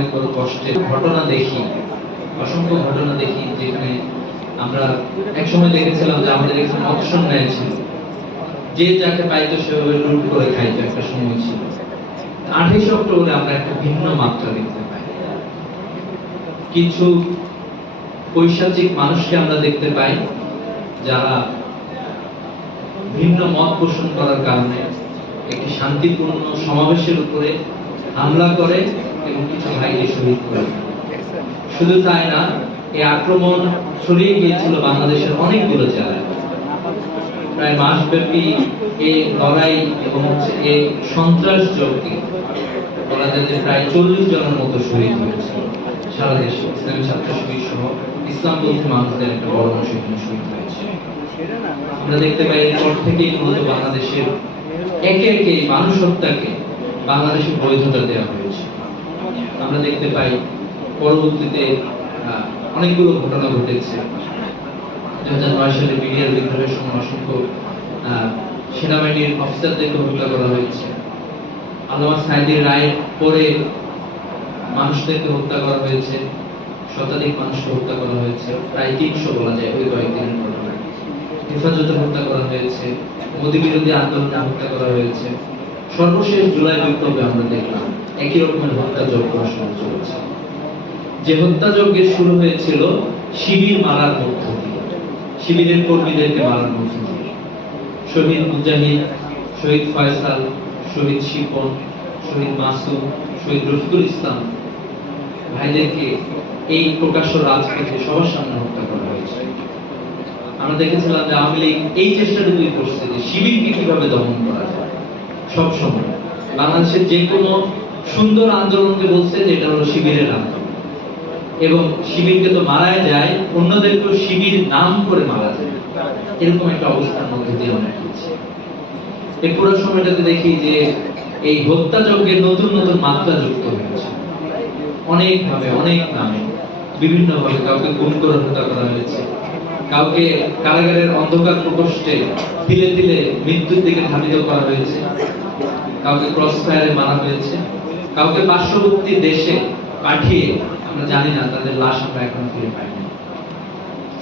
অনেক বড় কষ্টের ঘটনা দেখি, অসংখ্য ঘটনা দেখি যেখানে আমরা এক সময় দেখেছিলাম যে আমাদের এখানে অপশন ন্যায় ছিল, যে যাকে পাইতো সেভাবে লুট করে খাইতো একটা সময় ছিল। আঠাইশে অক্টোবরে আমরা একটা ভিন্ন মাত্রা দেখতে পাই। কিছু পৈশাচিক মানুষকে আমরা দেখতে পাই যারা ভিন্ন মত পোষণ করার কারণে একটি শান্তিপূর্ণ সমাবেশের উপরে হামলা করে এবং কিছু ভাইকে শহীদ করে শুধু তাই না, এই আক্রমণ ছড়িয়ে গিয়েছিল বাংলাদেশের অনেকগুলো জেলায়। প্রায় মাসব্যাপী এই লড়াই এবং হচ্ছে এই সন্ত্রাস যোগকে বলা যায় যে প্রায় চল্লিশ জনের মতো শহীদ হয়েছিল সারা দেশে। ইসলামী ছাত্র শিবির সহ ইসলামপন্থী মানুষদের একটা বড় অংশ এখানে শহীদ হয়েছে। আমরা দেখতে পাই এরপর থেকেই মূলত বাংলাদেশের একে একে মানুষ হত্যাকে বাংলাদেশে বৈধতা দেওয়া হয়েছে। আমরা দেখতে পাই পরবর্তীতে অনেকগুলো ঘটনা ঘটেছে। দু হাজার নয় সালে বিডিআর বিদ্রোহের সময় অসংখ্য সেনাবাহিনীর অফিসারদেরকে হত্যা করা হয়েছে। আল্লামা সাইদির রায়ের পরে মানুষদেরকে হত্যা করা হয়েছে, শতাধিক মানুষকে হত্যা করা হয়েছে, প্রায় তিনশো বলা যায়, ওই কয়েকদিনের ঘটনায় হেফাজতে হত্যা করা হয়েছে, মোদী বিরোধী আন্দোলনে হত্যা করা হয়েছে। সর্বশেষ জুলাই বিপ্লবে আমরা দেখলাম একই রকমের হত্যাযজ্ঞ আসলে চলেছে। যে হত্যাযজ্ঞের শুরু হয়েছিল শিবির মারার মধ্য দিয়ে। শিবিরের কর্মীদেরকে মারার মধ্য দিয়ে। শহীদ মুজাহিদ, শহীদ ফয়সাল, শহীদ শিপন, শহীদ মাসুম, শহীদ রফিকুল ইসলাম ভাইদেরকে এই প্রকাশ্য রাজপথে সবার সামনে হত্যা করা হয়েছে। আমরা দেখেছিলাম যে আওয়ামী লীগ এই চেষ্টাটুকুই করছে যে শিবিরকে কীভাবে দমন করা যায়। সবসময়। বাংলাদেশের যে কোনো সুন্দর আন্দোলনকে বলছে যে এটা হলো শিবিরের আন্দোলন। এবং শিবিরকে তো মারাই যায়, অন্যদেরকেও শিবির নাম করে মারা যায়। এরকম একটা অবস্থার মধ্যে দিয়ে অনেক হচ্ছে এই পুরো সময়টাতে দেখি যে এই হত্যাযজ্ঞের নতুন নতুন মাত্রা যুক্ত হয়েছে। অনেক ভাবে অনেক নামে। বিভিন্নভাবে কাউকে গুম করে হত্যা করা হয়েছে। কাউকে কারাগারের অন্ধকার প্রকোষ্ঠে তিলে তিলে মৃত্যুর দিকে ধাবিত করা হয়েছে। কাউকে ক্রস ফায়ারে মারা হয়েছে। কাউকে পার্শ্ববর্তী দেশে পাঠিয়ে আমরা জানি না, তাদের লাশ আমরা এখন ফিরে পাইনি।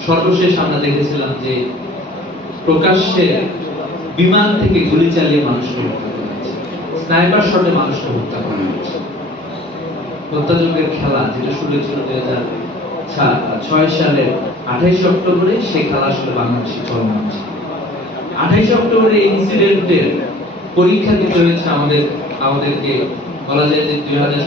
সর্বশেষ আমরা দেখেছিলাম যে প্রকাশ্যে বিমান থেকে গুলি চালিয়ে মানুষকে হত্যা করা হয়েছে। স্নাইপার শটে মানুষকে হত্যা করা হয়েছে। হত্যাযজ্ঞের খেলা যেটা শুরু ছিল দুই হাজার ছয় সালের আঠাইশে অক্টোবরে, সেই খেলা আসলে বাংলাদেশে চলমান ছিল। আঠাইশে অক্টোবরে এই ইনসিডেন্টের পরীক্ষা দিতে হয়েছে আমাদের আমাদেরকে বলা যায় যে দুই হাজার